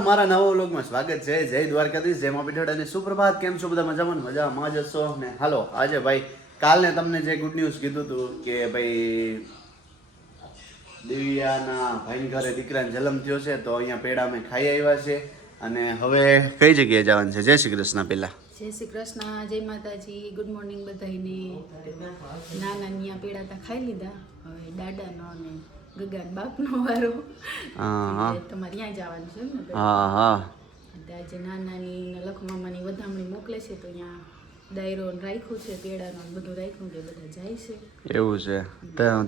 તમારું મારા નવા વ્લોગમાં સ્વાગત છે. જય દ્વારકાધીશ, જય મા અને સુપ્રભાત. કેમ છો બધા મજામાં? મજામાં જ હશો? ને હાલો, આજે ભાઈ, કાલને તમને જે ગુડ ન્યૂઝ કીધું હતું કે ભાઈ, દિવ્યાના ભાઈની ઘરે દીકરાને જન્મ થયો છે, તો અહીંયા પેડા અમે ખાઈ આવ્યા છે. અને હવે કઈ જગ્યાએ જવાનું છે? જય શ્રી કૃષ્ણ પેલા. જય શ્રી કૃષ્ણ, જય માતાજી ગુડ મોર્નિંગ બધાને નાના નિયા પેડા તા ખાઈ લીધા. હવે દાદાનો અને ગગાન બાપનો વારો. હા હા તમારે ત્યાં જવાનું છે ને? હા હા આજે નાનાની લખ મામાની વધામણી મોકલે છે તો ત્યાં ડાયરો રાખ્યું છે પેડાનો બધું રાખ્યું છે બધા જાય છે. એવું છે.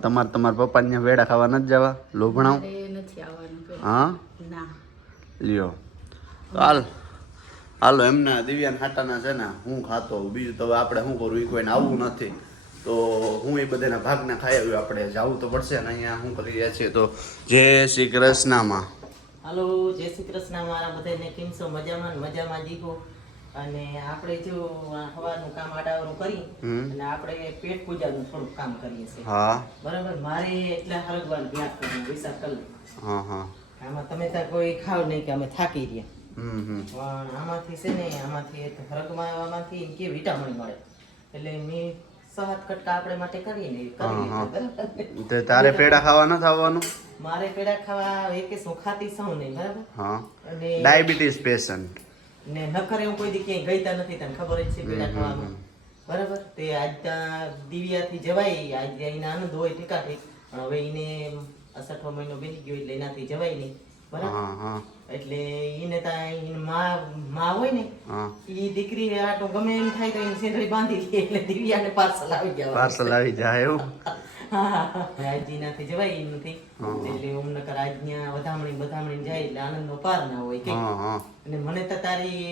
તમારે તમારા પપ્પાને ત્યાં વેડા ખાવા નથી જવા? લોભણાવ? મારે નથી આવવાનું હા? ના. લ્યો. હાલ. હાલો એમના દિવ્યાન હાટાના છે ને હું ખાતો બીજું તો આપણે શું કરું? એ કોઈને આવવું નથી. તો હું એ બધાના ભાગના ખાઈ આવ્યો આપણે જવું તો પડશે ને અહીંયા હું કરી રહ્યા છીએ. તો જય શ્રી કૃષ્ણમાં. હાલો જય શ્રી કૃષ્ણ મારા બધાને કેમ છો? મજામાં મજામાં જીવો અને આપણે જો હવાનું કામ આડાવાનું કરી અને આપણે પેટ પૂજાનું થોડુંક કામ કરીએ છીએ. હા. બરાબર? મારે એટલા હરગવાન વ્યાપ કરવું કરી લો. હા હા. આમાં તમે ત્યાં કોઈ ખાવ નહીં કે અમે થાકી રહ્યા. પણ આમાંથી છે ને આમાંથી હરગવામાંથી કે વિટામિન મળે. એટલે મેં સહાત કટકા આપણે માટે કરીએ ને એ કરીએ. હા, છીએ, બરાબર તો તારે પેડા ખાવા ન થવાનું? મારે પેડા ખાવા એકે શું ખાતી સૌ નહીં બરાબર? હા. અને ડાયાબિટીસ પેશન્ટ. ને નખરે હું કોઈ દી ક્યાંય ગઈતા નથી તને ખબર જ છે પેડા ખાવામાં બરાબર? તે આજ ત્યાં દિવ્યાથી જવાય આજ એને આનંદ હોય ટીકા પણ હવે એને અસઠો મહિનો બેસી ગયો એટલે એનાથી જવાય નહીં. બરાબર? એટલે એને ત્યાં માં માં હોય ને ઈ દીકરી આટો ગમે એમ થાય તો એની સેંધળી બાંધી લે એટલે દિવ્યાને પાર્સલ આવી જવા પાર્સલ આવી જાય એવું? આજજી નાથી જવાય એમ નથી. એટલે ઓમ નકર આજ્ઞા વધામણી વધામણી જાય એટલે આનંદનો પાર ના હોય કે? અને મને તો તારી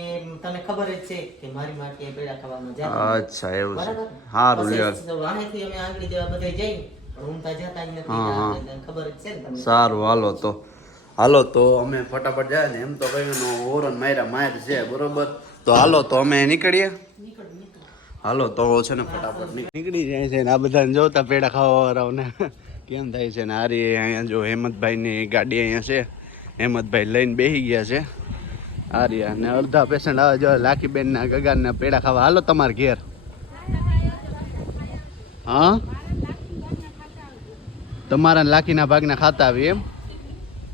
તને ખબર જ છે કે મારી માટે પેડા ખાવામાં જાય અચ્છા એવું છે. સારું લ્યો. વાણેથી અમે આગળ જેવા બધા જઈ પણ હું તો જતા જ નથી ખબર જ છે ને તમને. સારું હાલો તો. હાલો, તો અમે ફટાફટ જાય ને, એમ તો ભાઈનો ઓરન માર્યા માર છે, બરોબર? તો હાલો, તો અમે નીકળીએ? હાલો, તો છે ને ફટાફટ નીક- નીકળી જાય છે ને, આ બધાને જોતા પેડા ખાવા વાળાઓને કેમ થાય છે ને, હારી અહીંયા જો હેમંતભાઈની ગાડી અહીંયા છે. હેમંતભાઈ લઈને બેસી ગયા છે. આર્યા ને અડધા પેશન્ટ આવે જો લાખીબેન ના ગગાન ના પેડા ખાવા. હાલો, તમારે ઘેર. હા? તમારા લાખીના ભાગના ખાતા આવી એમ?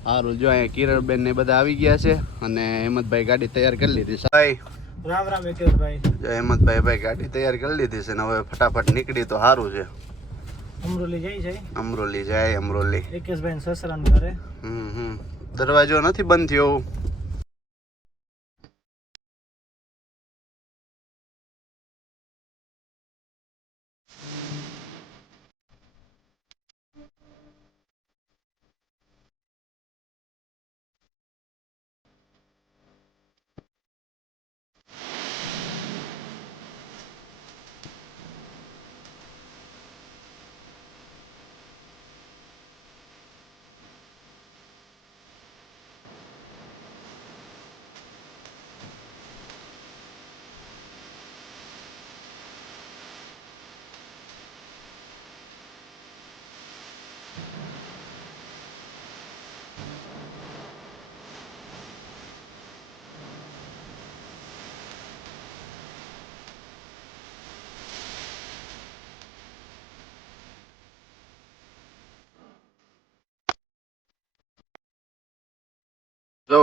સારું જો અહીંયા કિરણબેન ને બધા આવી ગયા છે અને હેમંતભાઈ ગાડી તૈયાર કરી લીધી છે. ભાઈ રામ રામ એકેશભાઈ જો હેમંતભાઈ ભાઈ ગાડી તૈયાર કરી લીધી છે ને હવે ફટાફટ નીકળી તો સારું છે. અમરોલી જાય છે? અમરોલી જાય અમરોલી. એકેશભાઈ સસરાન ઘરે. હમ હમ. દરવાજો નથી બંધ થયો.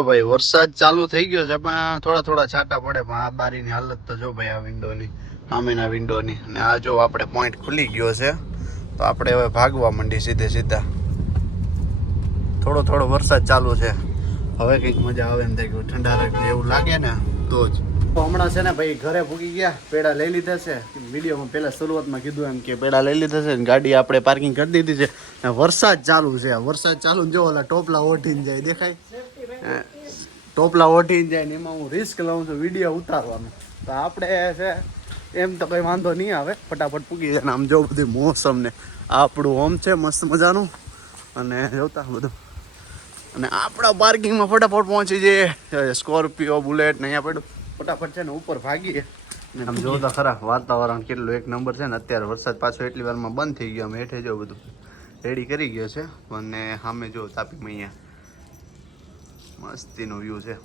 ભાઈ, વરસાદ ચાલુ થઈ ગયો છે, પણ થોડા થોડા છાંટા પડે, પણ આ બારીની હાલત તો જો ભાઈ, આ વિન્ડોની સામેના વિન્ડોની અને આ જો આપણે પોઈન્ટ ખુલી ગયો છે, તો આપણે હવે ભાગવા માંડી સીધે સીધા. થોડો થોડો વરસાદ ચાલુ છે. હવે કંઈક મજા આવે ને થાય ઠંડા એવું લાગે ને, તો જ. હમણાં છે ને ભાઈ, ઘરે ભૂગી ગયા, પેડા લઈ લીધા છે. વિડીયોમાં પહેલા શરૂઆતમાં કીધું એમ કે પેડા લઈ લીધા છે ગાડી આપણે પાર્કિંગ કરી દીધી છે. ને વરસાદ ચાલુ છે. વરસાદ ચાલુ જો ઓલા ટોપલા ઓઢીને જાય, દેખાય? ટોપલા ઓઢીને જાય ને એમાં હું રિસ્ક લઉં છું વીડિયો ઉતારવાનો. તો આપણે છે, એમ તો કંઈ વાંધો નહીં આવે. ફટાફટ પૂગી જાય આમ જો બધી મોસમ ને આપણું હોમ છે, મસ્ત મજાનું. અને જોતા બધું. અને આપણા પાર્કિંગમાં ફટાફટ પહોંચી જઈએ. સ્કોર્પિયો બુલેટ ને અહીંયા પડ્યું. ફટાફટ છે ને ઉપર ભાગીએ. ને આમ જોતા ખરા, વાતાવરણ કેટલું એક નંબર છે ને, અત્યારે વરસાદ પાછો એટલી વારમાં બંધ થઈ ગયો અમે હેઠે જો બધું રેડી કરી ગયો છે. અને સામે જો તાપીમાં અહીંયા મસ્તીનો વ્યૂ છે.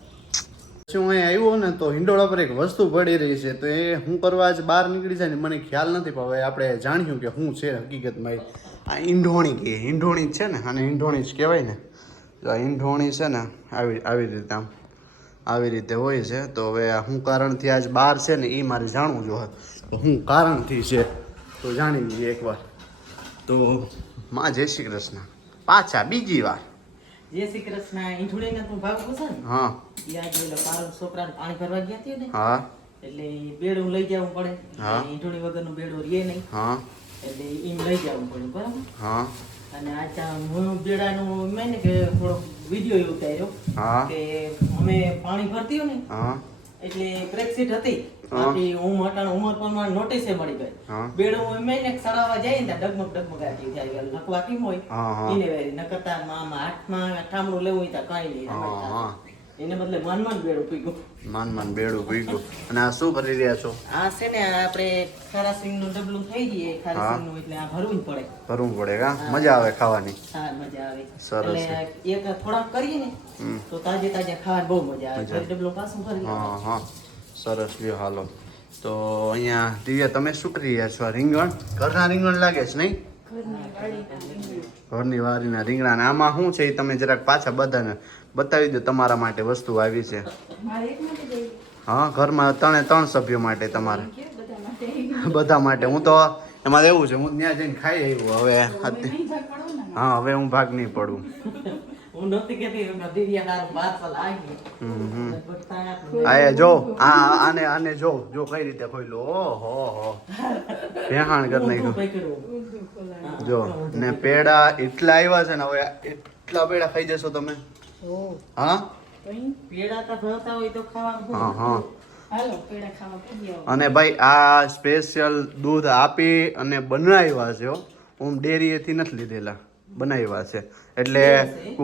શું અહીં આવ્યો ને તો હિંડોળા પર એક વસ્તુ પડી રહી છે તો એ હું કરવા જ બહાર નીકળી જાય ને મને ખ્યાલ નથી, પણ હવે આપણે જાણ્યું કે શું છે હકીકતમાં. આ ઈંઢોણી કે ઈંઢોણી જ છે ને અને ઈંઢોણી જ કહેવાય ને. તો આ ઈંઢોણી છે ને, આવી આવી રીતે આમ, આવી રીતે હોય છે. તો હવે આ શું કારણથી આજ બહાર છે ને એ મારે જાણવું જોઈએ તો શું કારણથી છે, તો જાણી લઈએ એકવાર. તો માં જય શ્રી કૃષ્ણ. પાછા બીજી વાર. જય શ્રી કૃષ્ણ ઈંઠુડીને તું ભાવ પૂછે ને. હા. ત્યાં જોઈ પારુલ છોકરાને પાણી ભરવા ગયા હતી ને. હા. એટલે બેડું લઈ જવું પડે. હા. ઈંઠુડી વગરનું બેડું રે નહીં. હા. એટલે એમ લઈ જવું પડે બરાબર? હા. અને આ હું બેડાનું મેં ને કે થોડોક વીડિયો ઉતાર્યો હા. કે અમે પાણી ભરતી ને હા. એટલે બ્રેક્સિટ હતી. બાકી હું અટાણ ઉંમર પ્રમાણે નોટિસે મળી ગઈ. બેડો બેડું એમ સડાવવા જાય ને ડગમગ ડગમગાતી જાય લખવા કેમ હોય? હા, હા. એને વેરી નકરતા મામા આઠમાં અઠામણું લેવું ત્યાં કાંઈ નહીં. હા, હા. એને બદલે મન મન બેડું પીગો માન માન બેડું પીગો અને આ શું કરી રહ્યા છો? આ છે ને આપણે ખારા નું ડબલું થઈ ગઈએ ખારા નું એટલે આ ભરવું પડે. ભરવું પડે કા? મજા આવે ખાવાની. હા મજા આવે. સરસ એટલે એક થોડાક કરીએ ને તો તાજે તાજે ખાવાની બહુ મજા આવે. ડબલું પાછું ભરી હા હા. સરસ લ્યો, હાલો. તો અહીંયા, દિવ્યા, તમે શું કરી રહ્યા છો? રીંગણ? ઘરના રીંગણ લાગે છે નહીં? ઘરની વારીના રીંગણા. આમાં શું છે એ તમે જરાક પાછા બધાને બતાવી દો, તમારા માટે વસ્તુ આવી છે. હા, ઘરમાં ત્રણે ત્રણ સભ્યો માટે તમારે. બધા માટે. હું તો એમાં એવું છે, હું ત્યાં જઈને ખાઈ આવ્યો. હવે હા, હવે હું ભાગ નહીં પડું. હું આવી આપણે આ એ જો આ આને આને જો જો કઈ રીતે ખોઈલો ઓહો હો ભેહાણ કરી નાખ્યું. જો ને પેડા એટલા આવ્યા છે ને હવે એટલા પેડા ખાઈ જશો તમે. હા? પેડા તો ભાવતા હોય તો ખાવાનું હા હા. અને ભાઈ આ સ્પેશિયલ દૂધ આપી અને બનાવ્યા છે હો. હું ડેરીએથી નથી લીધેલા. બનાવ્યા છે. એટલે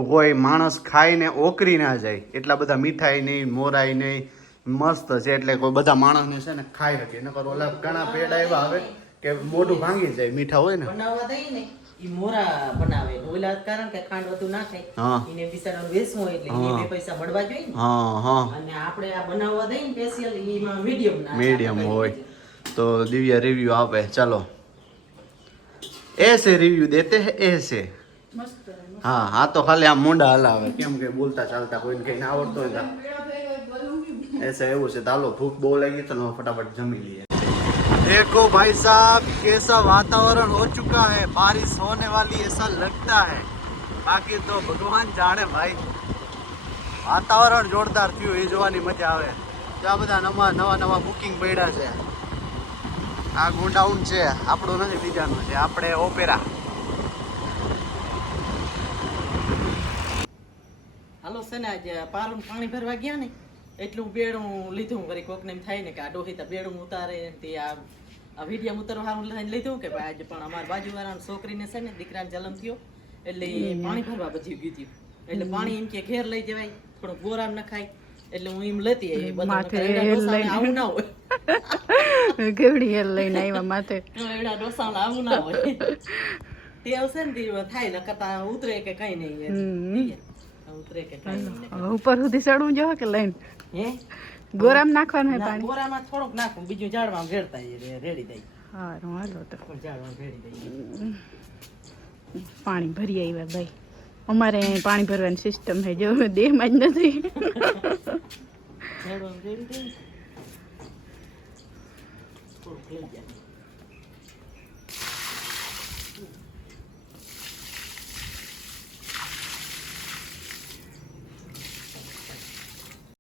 કોઈ માણસ ખાઈને ઓકરી ના જાય. એટલા બધા મીઠાઈ નહીં મોરાઈ નહીં મસ્ત છે. એટલે કોઈ બધા માણસને છે ને ખાઈ શકે નકર ઓલા ઘણા પેડા એવા આવે કે મોઢું ભાંગી જાય મીઠા હોય ને. બનાવવા દઈએ ને ઈ મોરા બનાવે. ઓલા કારણ કે ખાંડ વધુ ના હા. ખાય એને એટલે. બે પૈસા મળવા જોઈએ હા હા. અને આપણે આ બનાવવા દઈએ સ્પેશિયલ એમાં મીડિયમ ના મીડિયમ હોય. તો દિવ્યા રિવ્યુ આપે. ચાલો. ऐसे रिव्यू देते हैं ऐसे મસ્ત હા હા તો ખાલી આમ મોઢા હલાવે કેમ કે બોલતા ચાલતા કોઈને કઈ ના આવડતો હોય તો ऐसे એવું છે ચાલો ભૂખ બહુ લાગી તો હવે ફટાફટ જમી લઈએ देखो भाई साहब कैसा वातावरण हो चुका है बारिश होने वाली ऐसा लगता है बाकी तो भगवान जाने भाई વાતાવરણ જોરદાર થયું એ જોવાની મજા આવે ત્યાં બધા નવા નવા નવા બુકિંગ પડ્યા છે આ ગોડાઉન છે આપણું નથી બીજાનું છે આપણે ઓપેરા. હાલો છે ને આજે પારું પાણી ભરવા ગયા ને એટલું બેડું લીધું કરી કોકને એમ થાય ને કે આ ડોહિતા બેડું ઉતારે તે આ આ વિડીયા ઉતારવા લઈને લીધું કે ભાઈ આજે પણ અમારા બાજુવાળા છોકરીને છે ને દીકરાને જલમ થયો એટલે પાણી ભરવા બધી ગયું હતું એટલે પાણી એમ કે ઘેર લઈ જવાય થોડું ગોરામ નખાય એટલે હું એમ લેતી બધા. આવું ના હોય. કેવડી હેલ લઈને આવ્યા માથે. એવડા ડોસાને આવું ના હોય. તે આવશે ને તે થાય ન કરતા ઉતરે કે કઈ નહીં ઉતરે કે કઈ નહીં. ઉપર સુધી ચડવું જો કે લઈને. હે? ગોરામ નાખવાનું પાણી? બોરામાં થોડુંક નાખું બીજું ઝાડમાં ભેળતા રેડી હાલો તો. ઝાડમાં ભેળી દઈએ. પાણી ભરી આવ્યા ભાઈ. અમારે પાણી ભરવાની સિસ્ટમ છે જો દેહમાં જ નથી. ઝાડમાં ભેળી દઈએ થોડુંક લઈ જાય